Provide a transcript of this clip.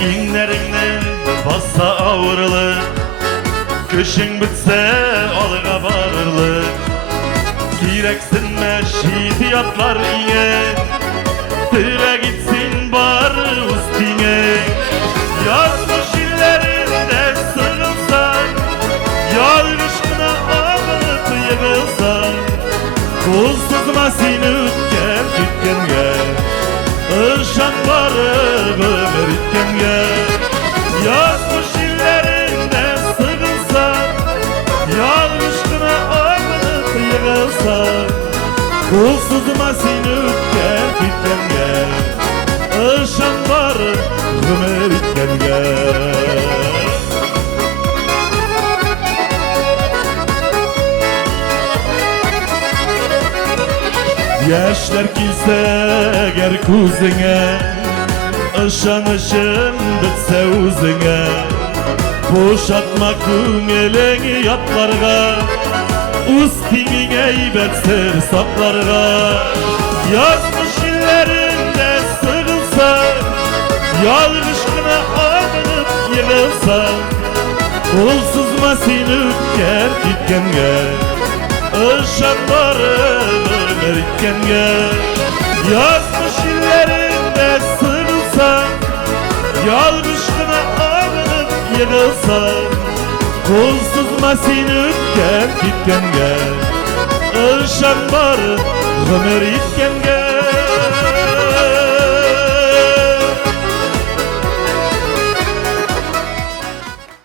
İnlerini bassa ağırlık, kışın bitse alga varırlık. Gereksinme şidiyatlar iye, tire gitsin bari üstüne. Yazmış illerinde sığılsan, yar aşkına ağlıp yığılsan, kul sızmasın ütken tütkenge, ışan varıp ömür ütkenge. Yazmış illerinde sığılsan, yar aşkına ağlıp yığılsan, kul sızmasın ütken tütkenge, ışan varıp ömür ütkenge. Yaşlar kilse eğer kuzine, ışanışın bitse uzine, boşatma köngülüni yatlarga, üstüne heybet sır saplarga. Yazmış illerinde sığılsa, yalgışkına ağlanıp yığılsa, kul sızmasın ütker tütkenge, ışan varıp ömürtkenge. Yazmış illerinde sığılsa, yalgışkına ağlanıp yığılsa, kul sızmasın ütker tütkenge, ışan varıp ömürtkenge.